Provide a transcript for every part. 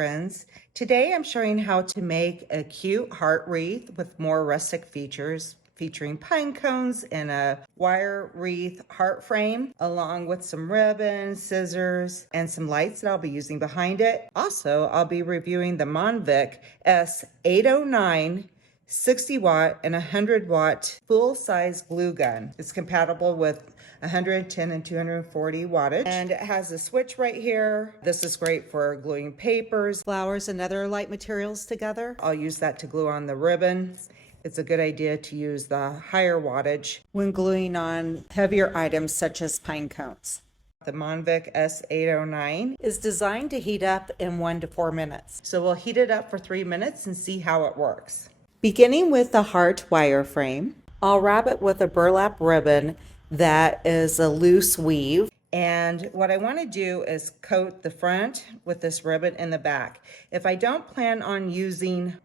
friends. Today I'm showing how to make a cute heart wreath with more rustic features featuring pine cones and a wire wreath heart frame, along with some ribbon, scissors, and some lights that I'll be using behind it. Also, I'll be reviewing the Monvict S809 60 watt and 100 watt full size glue gun. It's compatible with 110 and 240 wattage, and it has a switch right here. This is great for gluing papers, flowers, and other light materials together. I'll use that to glue on the ribbon. It's a good idea to use the higher wattage when gluing on heavier items such as pine cones. The Monvict S809 is designed to heat up in 1 to 4 minutes. So we'll heat it up for 3 minutes and see how it works. Beginning with the heart wireframe, I'll wrap it with a burlap ribbon that is a loose weave. And what I want to do is coat the front with this ribbon and the back. If I don't plan on using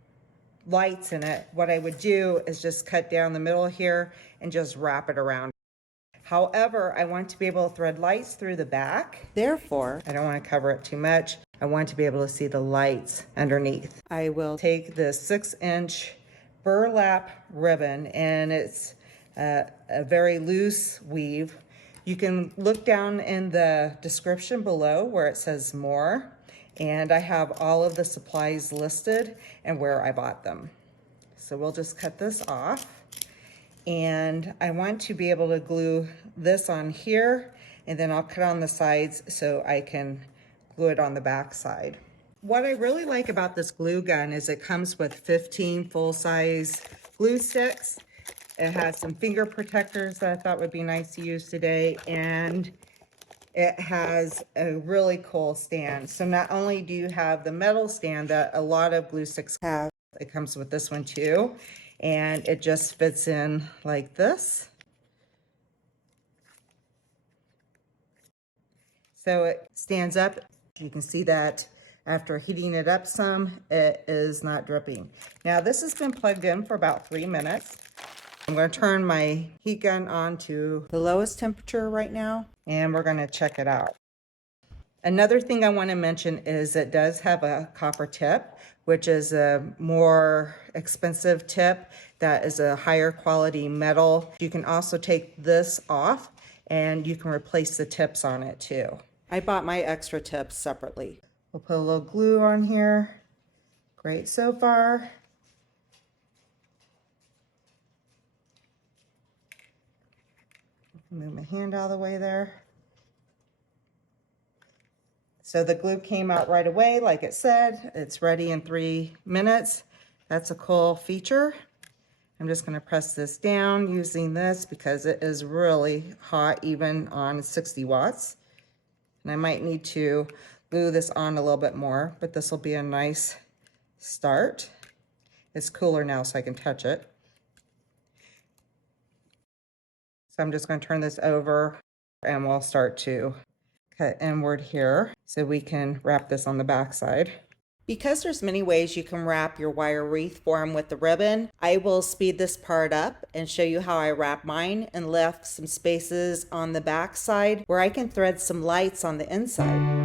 lights in it, what I would do is just cut down the middle here and just wrap it around. However, I want to be able to thread lights through the back. Therefore, I don't want to cover it too much. I want to be able to see the lights underneath. I will take the 6-inch burlap ribbon, and it's a very loose weave. You can look down in the description below where it says more, and I have all of the supplies listed and where I bought them. So we'll just cut this off, and I want to be able to glue this on here, and then I'll cut on the sides so I can glue it on the back side. What I really like about this glue gun is it comes with 15 full-size glue sticks. It has some finger protectors that I thought would be nice to use today, and it has a really cool stand. So not only do you have the metal stand that a lot of glue sticks have, it comes with this one too, and it just fits in like this. So it stands up. You can see that after heating it up some, it is not dripping. Now this has been plugged in for about 3 minutes. I'm going to turn my heat gun on to the lowest temperature right now, and we're going to check it out. Another thing I want to mention is it does have a copper tip, which is a more expensive tip that is a higher quality metal. You can also take this off and you can replace the tips on it too. I bought my extra tips separately. We'll put a little glue on here. Great so far. Move my hand out of the way there. So the glue came out right away, like it said. It's ready in 3 minutes. That's a cool feature. I'm just going to press this down using this because it is really hot even on 60 watts. And I might need to glue this on a little bit more, but this will be a nice start. It's cooler now so I can touch it. So I'm just going to turn this over and we'll start to cut inward here so we can wrap this on the back side. Because there's many ways you can wrap your wire wreath form with the ribbon, I will speed this part up and show you how I wrap mine and left some spaces on the back side where I can thread some lights on the inside.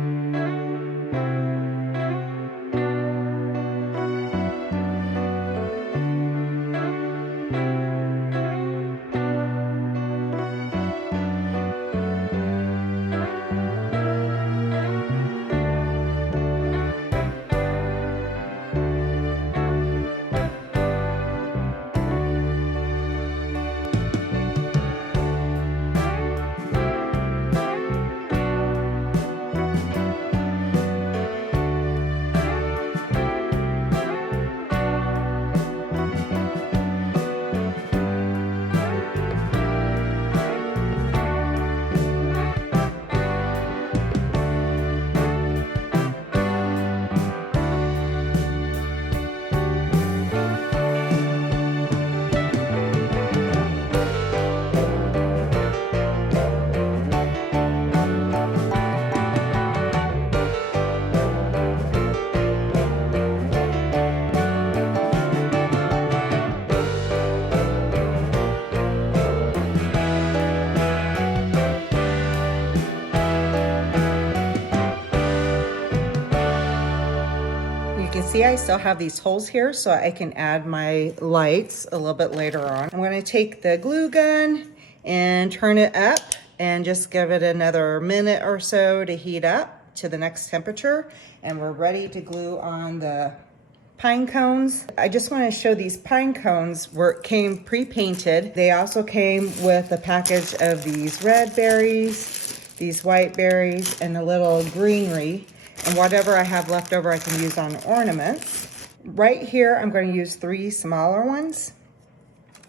see I still have these holes here so I can add my lights a little bit later on. I'm going to take the glue gun and turn it up and just give it another minute or so to heat up to the next temperature, and we're ready to glue on the pine cones. I just want to show these pine cones came pre-painted. They also came with a package of these red berries, these white berries, and a little greenery, and whatever I have left over I can use on ornaments. Right here I'm going to use 3 smaller ones,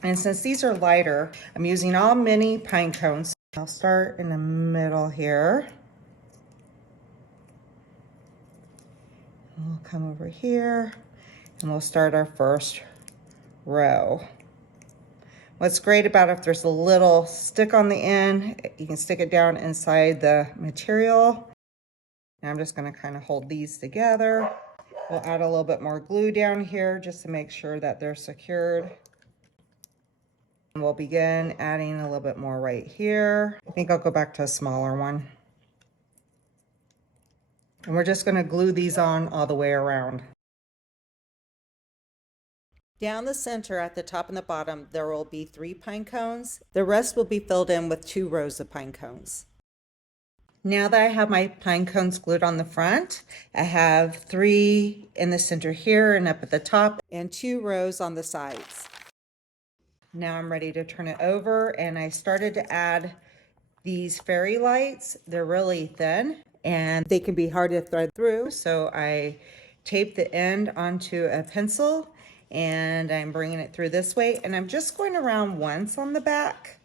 and since these are lighter, I'm using all mini pine cones. I'll start in the middle here. We'll come over here and we'll start our first row. What's great about it, if there's a little stick on the end, you can stick it down inside the material. And I'm just going to kind of hold these together. We'll add a little bit more glue down here just to make sure that they're secured. And we'll begin adding a little bit more right here. I think I'll go back to a smaller one. And we're just going to glue these on all the way around. Down the center at the top and the bottom, there will be 3 pine cones. The rest will be filled in with 2 rows of pine cones. Now that I have my pine cones glued on the front, I have 3 in the center here and up at the top, and 2 rows on the sides. Now I'm ready to turn it over, and I started to add these fairy lights. They're really thin and they can be hard to thread through, so I taped the end onto a pencil and I'm bringing it through this way, and I'm just going around once on the back.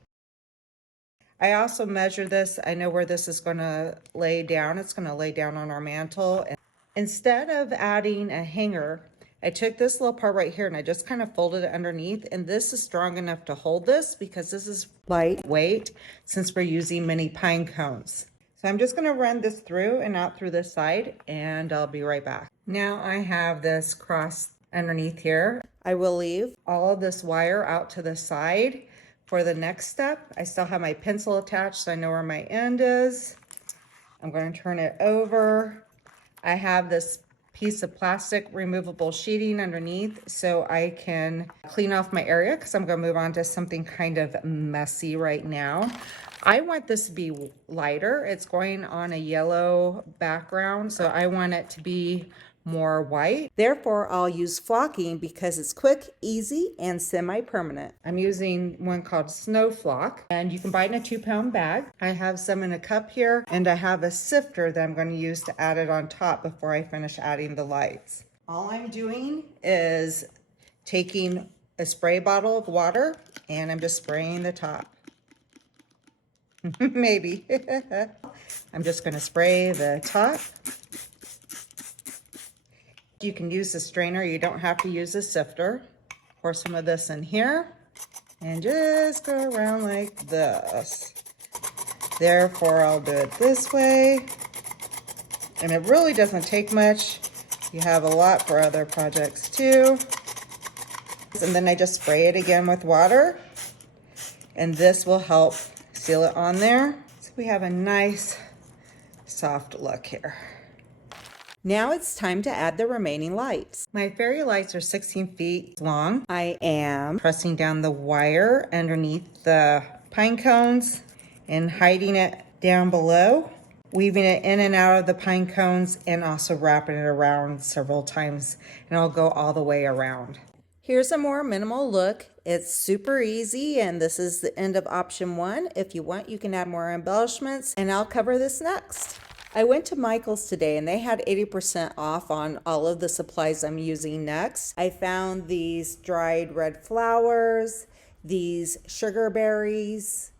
I also measured this. I know where this is going to lay down. It's going to lay down on our mantle. And instead of adding a hanger, I took this little part right here and I just kind of folded it underneath, and this is strong enough to hold this because this is lightweight since we're using mini pine cones. So I'm just going to run this through and out through this side, and I'll be right back. Now I have this cross underneath here. I will leave all of this wire out to the side for the next step. I still have my pencil attached, so I know where my end is. I'm going to turn it over. I have this piece of plastic removable sheeting underneath so I can clean off my area, because I'm going to move on to something kind of messy right now. I want this to be lighter. It's going on a yellow background, so I want it to be more white. Therefore, I'll use flocking because it's quick, easy, and semi-permanent. I'm using one called Snow Flock, and you can buy it in a 2-pound bag. I have some in a cup here, and I have a sifter that I'm going to use to add it on top before I finish adding the lights. All I'm doing is taking a spray bottle of water, and I'm just spraying the top. Maybe. I'm just going to spray the top. You can use a strainer. You don't have to use a sifter. Pour some of this in here and just go around like this. Therefore, I'll do it this way. And it really doesn't take much. You have a lot for other projects too. And then I just spray it again with water. And this will help seal it on there. So we have a nice soft look here. Now it's time to add the remaining lights. My fairy lights are 16 feet long. I am pressing down the wire underneath the pine cones and hiding it down below, weaving it in and out of the pine cones, and also wrapping it around several times, and I'll go all the way around. Here's a more minimal look. It's super easy, and this is the end of option 1. If you want, you can add more embellishments, and I'll cover this next. I went to Michael's today and they had 80% off on all of the supplies I'm using next. I found these dried red flowers, these sugar berries,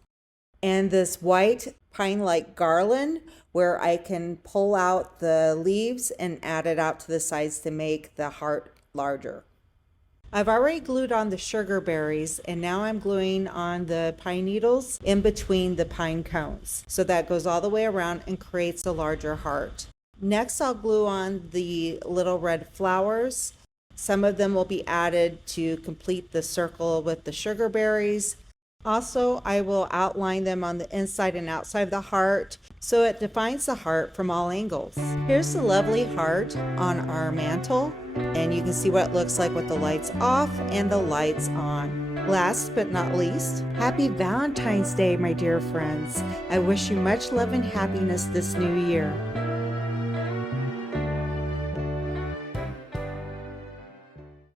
and this white pine-like garland where I can pull out the leaves and add it out to the sides to make the heart larger. I've already glued on the sugar berries, and now I'm gluing on the pine needles in between the pine cones. So that goes all the way around and creates a larger heart. Next, I'll glue on the little red flowers. Some of them will be added to complete the circle with the sugar berries. Also, I will outline them on the inside and outside of the heart so it defines the heart from all angles. Here's the lovely heart on our mantle, and you can see what it looks like with the lights off and the lights on. Last but not least, happy Valentine's Day, my dear friends. I wish you much love and happiness this new year.